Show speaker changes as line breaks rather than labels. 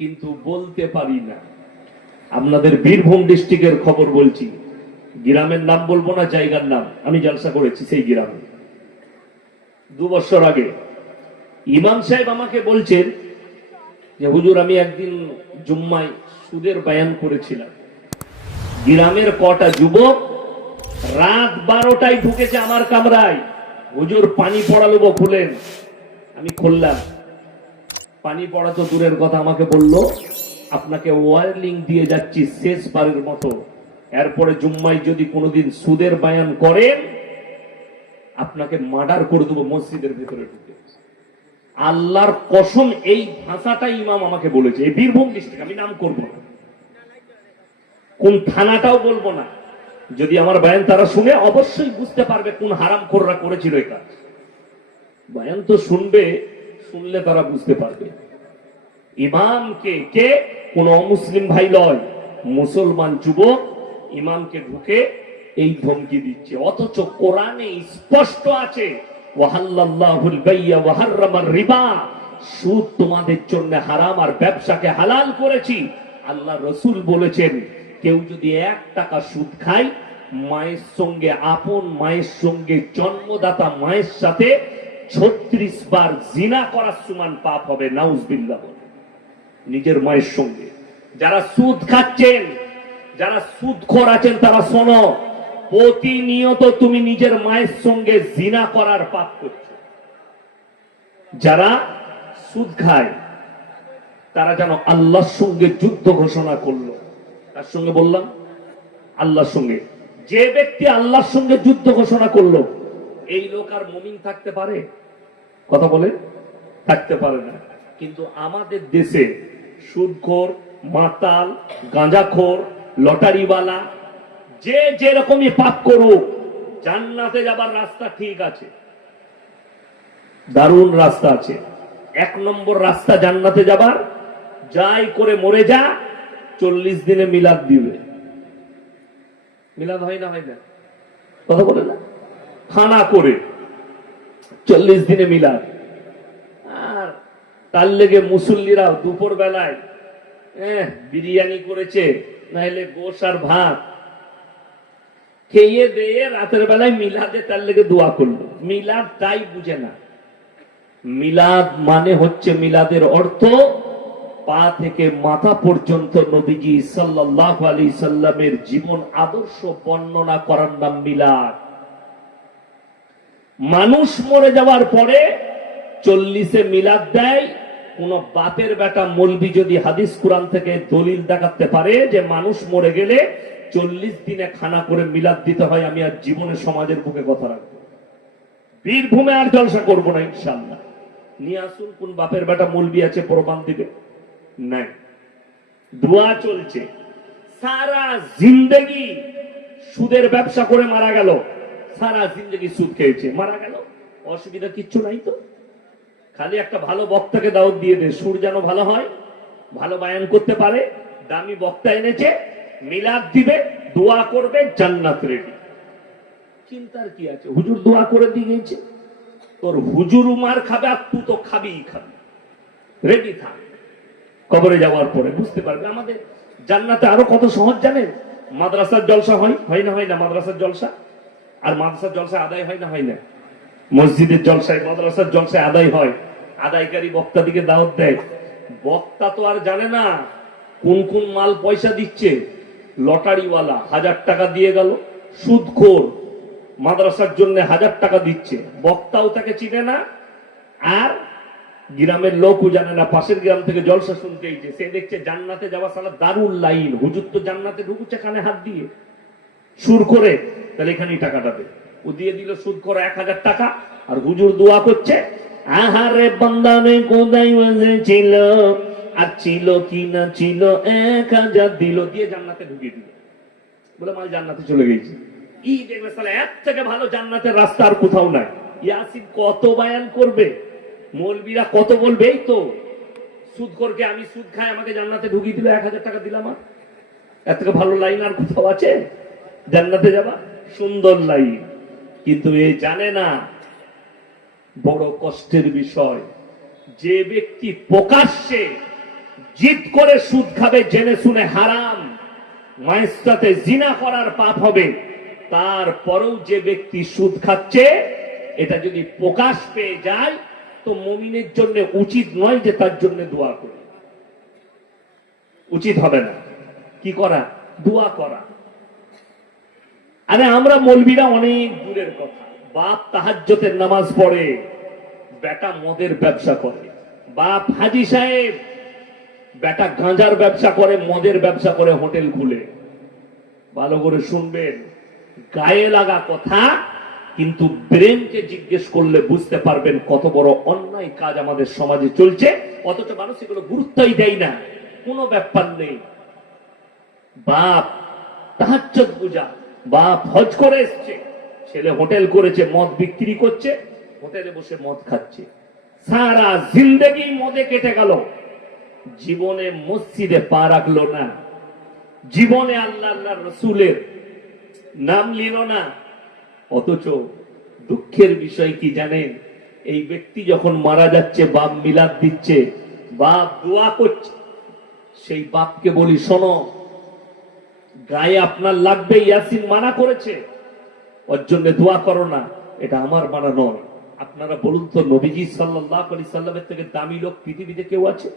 কিন্তু বলতে পারি না। আপনাদের বীরভূম ডিস্ট্রিক্টের খবর বলছি। গ্রামের নাম বলব না, জায়গার নাম। আমি জলসা করেছি সেই গ্রামে। দু বছর আগে ইমাম সাহেব আমাকে বলছেন যে, হুজুর, আমি একদিন জুম্মায় সুদের বায়ান করেছিলাম। গ্রামের কটা যুবক রাত বারোটায় ঢুকেছে আমার কামরায়। হুজুর, পানি পড়ালো গো খুলেন আমি খুললাম। পানি পড়া তো দূরের কথা আমাকে বলল, আপনাকে ওয়ার্লিং দিয়ে যাচ্ছি শেষবারের মতো। এরপরে জুম্মাই যদি কোনোদিন সুদের বায়ান করেন, আপনাকে মার্ডার করে দেবো মসজিদের ভেতরে ঢুকে। আল্লাহর কসম, এই ভাষাটা ইমাম আমাকে বলেছে। এই বীরভূম ডিস্ট্রিক্ট আমি নাম করব না। কোন থানাটাও বলব না। যদি আমার বায়ান তারা শুনে, অবশ্যই বুঝতে পারবে কোন হারাম খোররা করেছিল এই কাজ। বায়ান তো শুনবে, শুনলে তারা বুঝতে পারবে। ইমামকে কে? কোন অমুসলিম ভাই লয় মুসলমান যুবক ইমামকে ঢুকে এই ধমকি দিচ্ছে। অথচ কোরআনে স্পষ্ট আছে সুদ তোমাদের জন্য হারাম আর ব্যবসাকে হালাল করেছি। আল্লাহ রসুল বলেছেন, কেউ যদি এক টাকা সুদ খায়, মায়ের সঙ্গে আপন, মায়ের সঙ্গে জন্মদাতা, মায়ের সাথে ছত্রিশ বার জিনা করার সমান পাপ হবে, নাউজবিল্লাহ বলে। নিজের মায়ের সঙ্গে। যারা সুদ খাচ্ছেন, যারা সুদখোর আছেন, তারা শোনো, প্রতিনিয়ত তুমি নিজের মায়ের সঙ্গে জিনা করার পাপ করছ। যারা সুদ খায়, তারা যেন আল্লাহর সঙ্গে যুদ্ধ ঘোষণা করল। তার সঙ্গে বললাম? আল্লাহর সঙ্গে। যে ব্যক্তি আল্লাহর সঙ্গে যুদ্ধ ঘোষণা করল, এই লোক আর মমিন থাকতে পারে? কথা বলে? থাকতে পারে না। কিন্তু আমাদের দেশে সুদখোর মাতাল গাঁজাখোর লটারিওয়ালা যে যেরকমই পাপ করুক জান্নাতে যাবার রাস্তা ঠিক আছে। দারুণ রাস্তা আছে। এক নম্বর রাস্তা জান্নাতে যাবার যাই করে মরে যা চল্লিশ দিনে মিলাদ দিবে। মিলাদ হয় না হয় না? কথা বলে না? খানা করে চল্লিশ দিনে মিলাদ। তার লেগে মুসল্লিরা দুপুর বেলায় বিরিয়ানি করেছে নাহলে গোস আর ভাত। খেয়ে দিয়ে রাতের বেলায় মিলাদে তার লেগে দোয়া করল। মিলাদ তাই বুঝে না। মিলাদ মানে হচ্ছে মিলাদের অর্থ, পা থেকে মাথা পর্যন্ত নবীজি সাল্লাহ আলী সাল্লামের জীবন আদর্শ বর্ণনা করার নাম মিলাদ। মানুষ মরে যাওয়ার পরে চল্লিশে মিলাদ দেয় কোন বাপের বেটা মলবি যদি হাদিস কোরআন থেকে দলিল দেখাতে পারে যে মানুষ মরে গেলে চল্লিশ দিনে খানা করে মিলাদ দিতে হয়, আমি আর জীবনে সমাজের বুকে কথা রাখব। বীরভূমে আর জলসা করব না ইনশাল্লাহ নিয়ে আসুন, কোন বাপের বেটা মলবি আছে, প্রমাণ দিবে। নাই। দোয়া চলছে। সারা জিন্দগি সুদের ব্যবসা করে মারা গেল। সারা জিন্দগি সুদ খেয়েছে। মারা গেল? অসুবিধা কিচ্ছু নাই তো? খালি একটা ভালো বক্তাকে দাওয়াত দিয়ে দে, সুর যেন ভালো হয়, ভালো বায়ান করতে পারে, দামি বক্তা এনেছে, মিলাদ দিবে, দোয়া করবে, জান্নাত রেডি চিন্তার কি আছে? হুজুর দোয়া করে দিয়ে গেছে তোর হুজুর উমার খাবে আর তুই তো খাবিই খাবি। রেডি থাক। কবরে যাওয়ার পরে, বুঝতে পারবে? আমাদের জান্নাতে আরও কত সহজ জানেন? মাদ্রাসার জলসা হয়? হয় না হয় না? মাদ্রাসার জলসা? আর মাদ্রাসার জলসা আদায় হয় না হয় না? মসজিদের জলসায়, মাদ্রাসার জলসায় আদায় হয়। আদায়কারী বক্তা দিকে দাওয়াত দেয়। বক্তা তো আর জানে না কোন কোন মাল পয়সা দিচ্ছে। লটারিওয়ালা হাজার টাকা দিয়ে গেল, সুদখোর মাদ্রাসার জন্য হাজার টাকা দিচ্ছে। বক্তাও তাকে চিনে না, আর গ্রামের লোকও জানে না, পাশের গ্রাম থেকে জলসা শুনতে এইছে সে দেখছে জান্নাতে যাওয়া সালা দারুল লাইন, হুজুর তো জান্নাতে ঢুকুচ্ছে কানে হাত দিয়ে। সুর করে, তাহলে এখানেই টাকাটা দে। ও দিয়ে দিল সুদ করে এক হাজার টাকা, আর হুজুর দোয়া করছে আহারে বন্দানে কোদাই ছিল। আর ছিল কি না ছিল, এক হাজার দিল। দিয়ে জান্নাতে ঢুকিয়ে দিল। বলে মাল জান্নাতে চলে গেছি সালা এর থেকে ভালো জান্নাতের রাস্তা আর কোথাও নাই। ইয়াসিন কত বায়ান করবে? মৌলবীরা কত বলবে? এই তো, সুদ করকে আমি সুদ খাই, আমাকে জান্নাতে ঢুকিয়ে দিল, এক হাজার টাকা দিলাম আর। এর থেকে ভালো লাইন আর কোথাও আছে? জান্নাতে যাবা? সুন্দর লাইন। কিন্তু এ জানে না বড় কষ্টের বিষয়। যে ব্যক্তি প্রকাশ্যে জিদ করে সুদ খাবে, জেনে শুনে হারাম, মায়ের জিনা করার পাপ হবে, তারপরেও যে ব্যক্তি সুদ খাচ্ছে, এটা যদি প্রকাশ পেয়ে যায়, তো মমিনের জন্য উচিত নয় যে তার জন্য দোয়া করে। উচিত হবে না। কি করা? দোয়া করা। আরে, আমরা মলবিরা অনেক দূরের কথা। বাপ তাহাজ্জতের নামাজ পড়ে, বেটা মদের ব্যবসা করে। বাপ হাজি সাহেব, বেটা গাঁজার ব্যবসা করে, মদের ব্যবসা করে হোটেল খুলে। ভালো করে শুনবেন, গায়ে লাগা কথা, কিন্তু ব্রেনকে জিজ্ঞেস করলে বুঝতে পারবেন কত বড় অন্যায় কাজ আমাদের সমাজে চলছে, অথচ মানুষ এগুলো গুরুত্বই দেয় না, কোনো ব্যাপার নেই। বাপ তাহাজ্জত পূজা বাপ হজ করে এসছে। ছেলে হোটেল করেছে, মদ বিক্রি করছে, হোটেলে বসে মদ খাচ্ছে। সারা জিন্দগি মদে কেটে গেল। জীবনে মসজিদে পা রাখল না। জীবনে আল্লাহ আল্লাহ রসুলের নাম নিল না। অথচ দুঃখের বিষয় কি জানেন? এই ব্যক্তি যখন মারা যাচ্ছে, বাপ মিলাদ দিচ্ছে, বাপ দোয়া করছে, সেই বাপকে বলি, শোনো, গায়ে আপনার লাগবে ইয়াসিন মানা করেছে। ওর জন্য দোয়া করো না, এটা আমার মানা নয়। আপনারা বলুন তো, নবীজি সাল্লাহ আলি সাল্লামের থেকে দামি লোক পৃথিবীতে কেউ আছে?